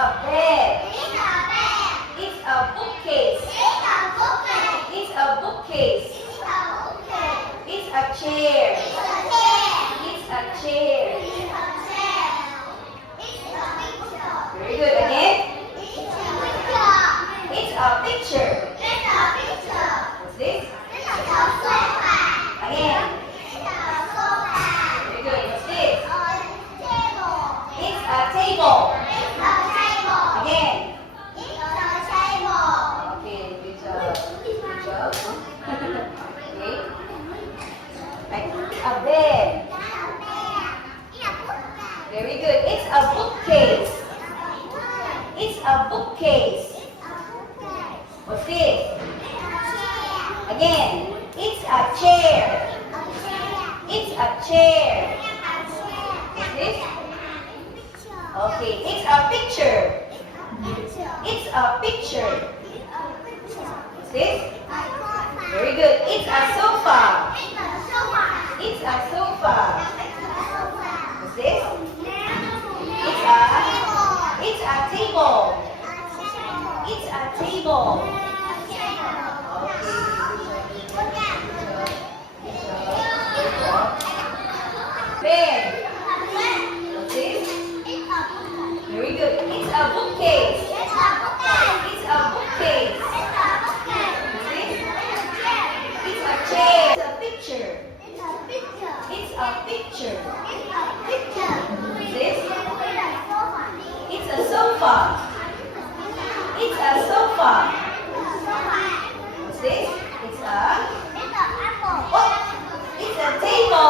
a bed. It's a bed. It's a bookcase. It's a bookcase. It's a bookcase. It's a bookcase. It's a chair. It's a chair. It's a chair. It's a chair. It's a picture. Very good. Again. It's a picture. It's a picture. It's a picture. What's this? It's a sofa. Again. It's a sofa. Very good. What's this? A table. It's a table. It's a table. Again. It's a table. Okay, good job. Good job. Okay. Like a bed. Very good. It's a bookcase. It's a bookcase. What's this? Again. It's a chair. It's a chair. What's this? Okay. It's a picture. It's a picture. What's this? Very good. It's a sofa. It's a sofa. What's this? It's a table. It's a table. Bed. What's this? Very good. It's a bookcase. It's a bookcase. What's this? It's a chair. It's a picture. It's a picture. What's this? It's a sofa. It's a sofa. What's this? It's a... Oh! It's a table.